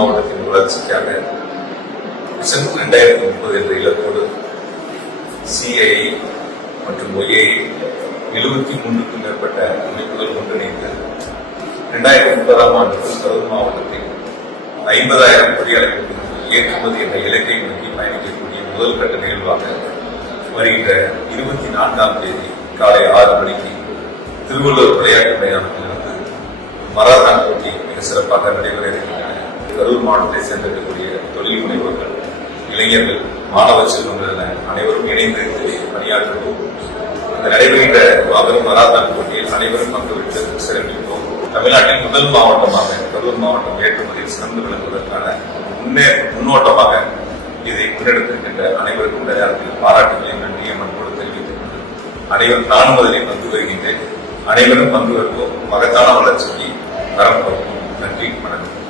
மாவட்டத்தின் வளர்ச்சிக்காக டிசம்பர் இரண்டாயிரத்தி முப்பது என்ற இலக்கோடு சிஐ மற்றும் ஒய்ஐ எழுபத்தி மூன்றுக்கும் மேற்பட்ட அமைப்புகள் ஒன்றிணைந்து ரெண்டாயிரத்தி முப்பதாம் ஆண்டு கரூர் மாவட்டத்தில் ஐம்பதாயிரம் பொறியாளர்களுக்கு ஏற்றுமதி என்ற இலக்கை நோக்கி பயணிக்கக்கூடிய முதல் கட்ட நிகழ்வாக வருகின்ற இருபத்தி நான்காம் தேதி காலை ஆறு மணிக்கு திருவள்ளுவர் விளையாட்டு மைதானத்திலிருந்து மராதான் போட்டி மிக சிறப்பாக நடைபெற இருக்கிறது திருப்பூர் மாவட்டத்தை சேர்ந்திருக்கக்கூடிய தொழில் முனைவர்கள் இளைஞர்கள் மாணவர் செல்வங்கள் அனைவரும் இணைந்து பணியாற்றுவோம் அந்த நடைபெறுகின்ற மாபெரும் மராத்தான் போட்டியில் அனைவரும் பங்கு பெற்று சிறப்பிப்போம் தமிழ்நாட்டின் முதல் மாவட்டமாக கரூர் மாவட்டம் ஏற்றுமதியில் சிறந்து விளங்குவதற்கான முன்னே முன்னோட்டமாக இதை முன்னெடுத்திருக்கின்ற அனைவருக்கும் விளையாட்டில் பாராட்டுகளையும் நன்றியை மனப்போடு தெரிவித்துக் கொண்டு அனைவரும் நானும் முதலில் பங்கு வருகின்றேன் அனைவரும் பங்கு வருவோம் மகத்தான வளர்ச்சிக்கு வரப்போம் நன்றி வணக்கம்